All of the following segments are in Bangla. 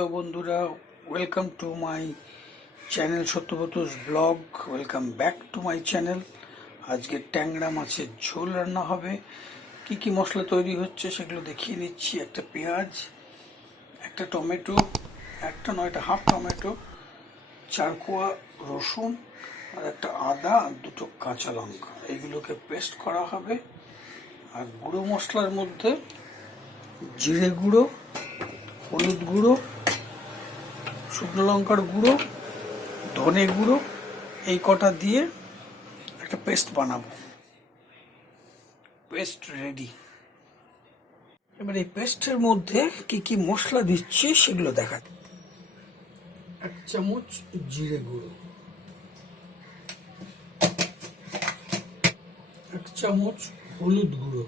হ্যালো বন্ধুরা, welcome to my channel Satyabrata's blog. Welcome back to my channel. আজকে ট্যাংরা মাছের ঝোল রান্না হবে। কি কি মশলা তৈরি হচ্ছে সেগুলো দেখিয়ে নিচ্ছি। একটা পেঁয়াজ, একটা টমেটো, একটা নয় এটা হাফ টমেটো, 4 কোয়া রসুন আর একটা আদা আর 2টো কাঁচা লঙ্কা, এইগুলোকে পেস্ট করা হবে। আর গুঁড়ো মশলার মধ্যে জিরে গুঁড়ো, হলুদ গুঁড়ো, শুকনো লঙ্কার গুঁড়ো, ধনে গুঁড়ো, এই কটা দিয়ে একটা পেস্ট বানাবো। Paste ready. এবার এই পেস্টের মধ্যে কি কি মশলা দিচ্ছি সেগুলো দেখা। 1 চামচ জিরে গুঁড়ো, 1 চামচ হলুদ গুঁড়ো,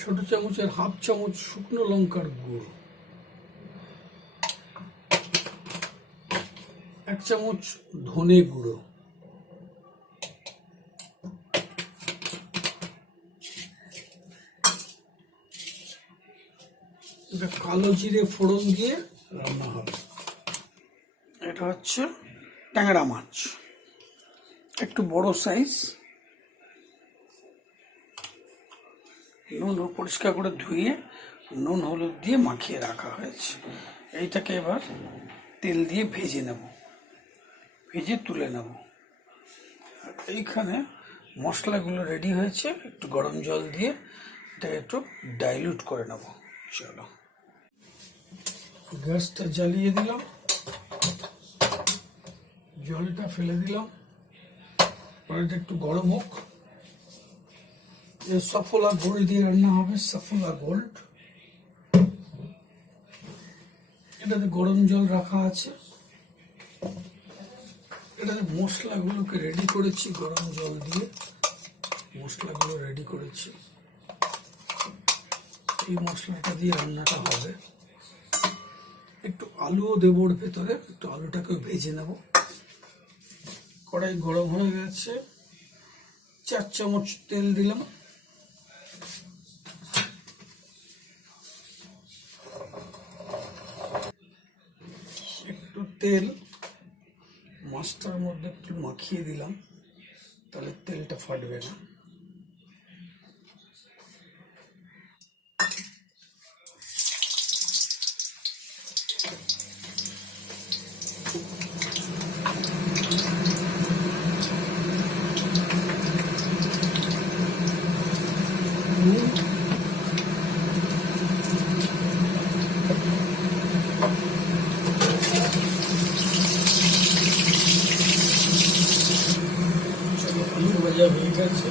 ছোট চামচের হাফ চামচ শুকনো লঙ্কার গুঁড়ো, 1 চামচ ধনে গুঁড়ো, এটা কালো জিরে ফোড়ন দিয়ে রান্না হবে। এটা হচ্ছে ট্যাংরা মাছ, একটু বড় সাইজ। নুন পরিষ্কার করে ধুয়ে নুন হলুদ দিয়ে মাখিয়ে রাখা হয়েছে। এইটাকে এবার তেল দিয়ে ভেজে নেব, ভেজে তুলে নেব। আর এইখানে মশলাগুলো রেডি হয়েছে। একটু গরম জল দিয়ে এটাকে একটু ডাইলুট করে নেব। চলো, গ্যাসটা জ্বালিয়ে দিলাম, জলটা ফেলে দিলাম, কড়াইটা একটু গরম হোক। সফলা গোল্ড দিয়ে রান্না হবে, সফলা গোল্ড। এটাতে গরম জল রাখা আছে। এটাতে মশলাগুলোকে রেডি করেছি, গরম জল দিয়ে মশলাগুলো রেডি করেছি। এই মশলাটা দিয়ে রান্নাটা হবে। একটু আলুও দেবো ওর ভেতরে, একটু আলুটাকেও ভেজে নেব। কড়াই গরম হয়ে গেছে, 4 চামচ তেল দিলাম। একটু তেল মাছটার মধ্যে একটু মাখিয়ে দিলাম, তাহলে তেলটা ফাটবে না। আলু ভাজা হয়ে গেছে।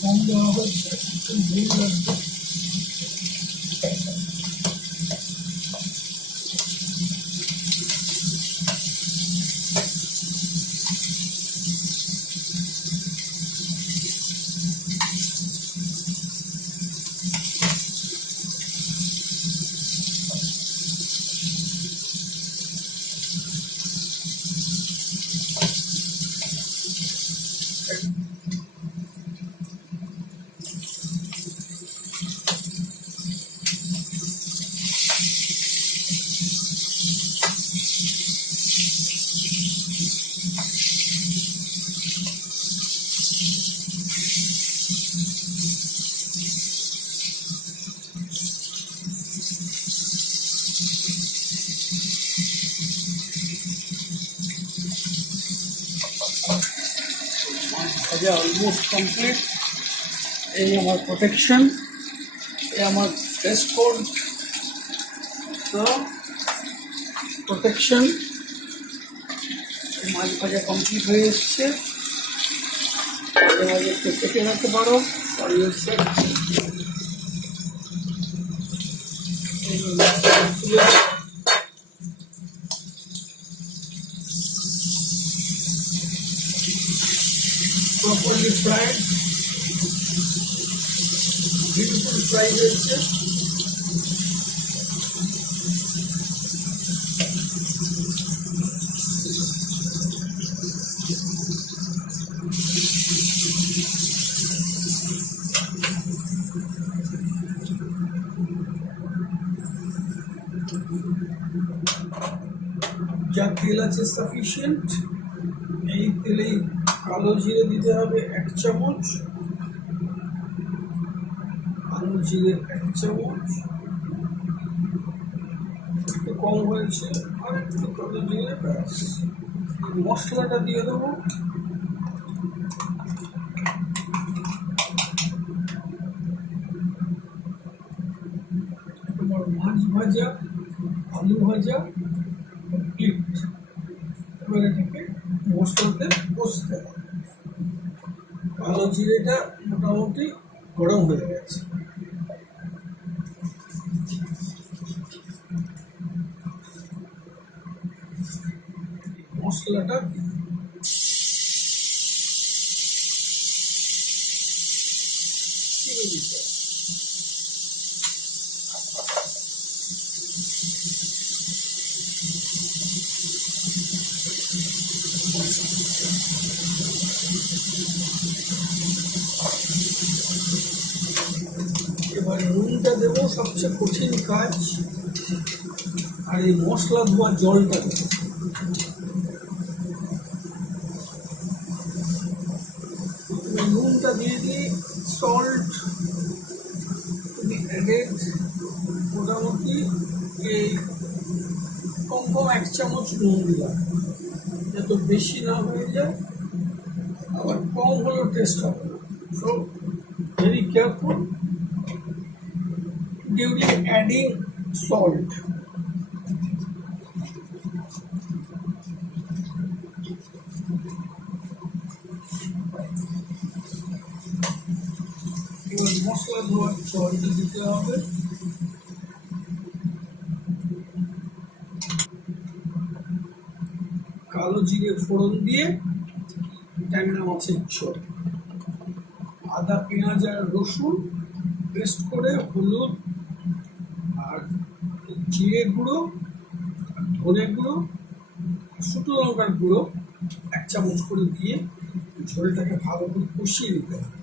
কম দেওয়া হচ্ছে, একটু ঝোল লাগবে। ভাজা অলমোস্ট কমপ্লিট। এই আমার প্রোটেকশন, এই আমার ড্রেস কোড, প্রোটেকশন। মাছ ভাজা কমপ্লিট হয়ে এসছে। মাঝে একটু চেপে রাখতে পারো। properly fried, beautiful fry হয়েছে। যা তেল আছে সাফিসিয়েন্ট, এই তেলেই কালো জিরে দিতে হবে 1 চামচ, কালো জিরে 1 চামচ, একটু কম হয়েছে, আর একটু কালো জিরে, ব্যাস। মশলাটা দিয়ে দেবো। মাছ ভাজা, আলু ভাজা কমপ্লিট। এবার এটাকে মশলাতে কষতে হবে। কালো জিরেটা মোটামুটি গরম হয়ে গেছে। মশলাটা দিতে হবে। এবার নুনটা দেবো, সবচেয়ে কঠিন কাজ। আর এই মশলা ধোয়া জলটা দেবো। নুনটা দিয়ে দিই, সল্ট অ্যাডেড মোটামুটি এই কম 1 চামচ নুন দিলাম, যত বেশি না হয়ে যায়, আবার কম হলেও টেস্ট হবে না। So very careful during adding salt. এবার মশলা ধোয়ার জলটা দিতে হবে। কালো জিরে ফোড়ন দিয়ে ট্যাংরা মাছের ঝোল। আদা, পেঁয়াজ আর রসুন পেস্ট করে, হলুদ আর জিরে গুঁড়ো, ধনে গুঁড়ো, শুকনো লঙ্কার গুঁড়ো 1 চামচ করে দিয়ে ঝোলটাকে ভালো করে কষিয়ে নিতে হবে,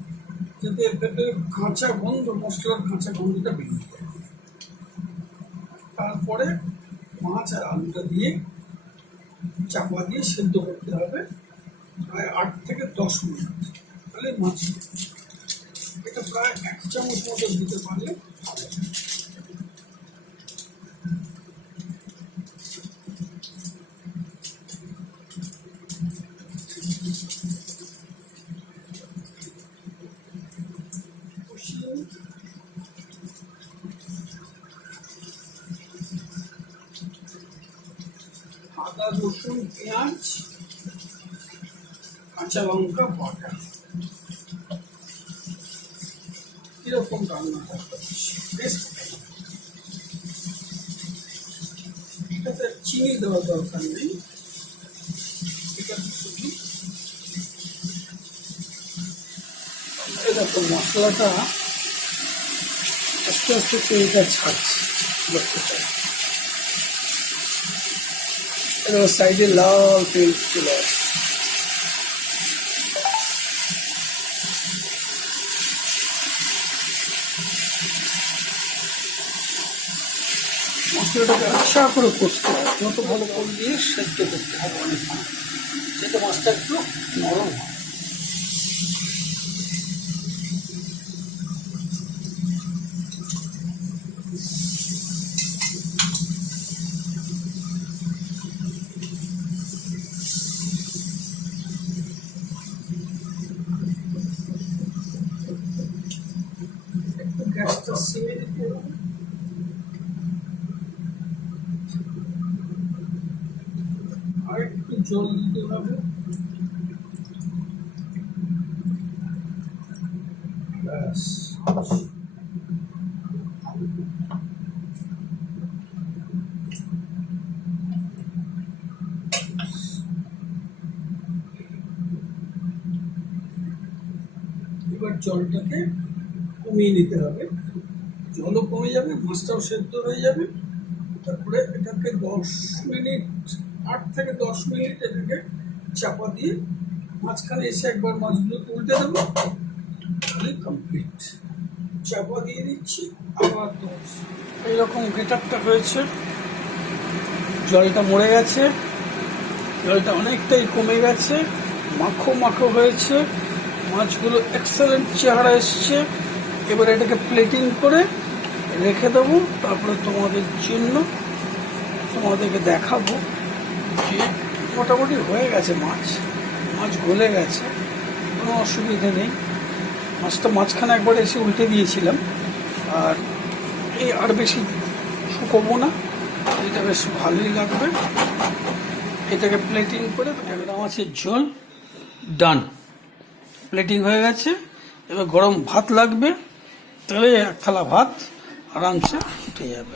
যাতে এটাতে কাঁচা গন্ধ, মশলার কাঁচা গন্ধটা বেরিয়ে যায়। তারপরে মাছ আর আলুটা দিয়ে চাপা দিয়ে সেদ্ধ করতে হবে প্রায় 8 থেকে 10 মিনিট। তাহলে মাছ, এটা প্রায় 1 চামচ মতো দিতে পারলে ভালো। আদা, রসুন, পেঁয়াজ, কাঁচা লঙ্কা বাটা, এরকম রান্নাটা বেস্ট। এটাতে চিনি দেওয়ার দরকার নেই, এটা শুধু এরকম মশলাটা আস্তে আস্তে তেলটা ছাড়ছে, দেখতে পাই। এবার সাইডে লাল তেল চলে আসছে। মশলাটাকে আচ্ছা করে কষতে হবে, যত ভালো করে দিয়ে সেদ্ধ করতে হবে অনেকক্ষণ, যাতে মাছটা একটু নরম হয়। একটু গ্যাসটা সিমে দিতে হবে। আর একটু জল দিতে হবে, ব্যাস। এবার জলটাকে কমিয়ে নিতে হবে, জলও কমে যাবে, মাছটাও সেদ্ধ হয়ে যাবে। তারপরে এটাকে 10 মিনিট, 8 থেকে 10 মিনিট এটাকে চাপা দিয়ে মাঝখানে এসে একবার মাছগুলোকে উল্টে দেবো, তাহলে কমপ্লিট। চাপা দিয়ে দিচ্ছি আবার 10। এইরকম গেটারটা হয়েছে, জলটা মরে গেছে, জলটা অনেকটাই কমে গেছে, মাখো মাখো হয়েছে, মাছগুলো এক্সেলেন্ট চেহারা এসছে। এবার এটাকে প্লেটিং করে রেখে দেবো, তারপরে তোমাদেরকে দেখাবো যে মোটামুটি হয়ে গেছে। মাছ গলে গেছে, কোনো অসুবিধে নেই। মাছটা মাঝখানে একবার এসে উল্টে দিয়েছিলাম, আর আর বেশি শুকোবো না, এটা বেশ ভালোই লাগবে। এটাকে প্লেটিং করে ট্যাংরা মাছের ঝোল ডান, প্লেটিং হয়ে গেছে। এবার গরম ভাত লাগবে, তাহলে এক থালা ভাত আরামসে উঠে যাবে।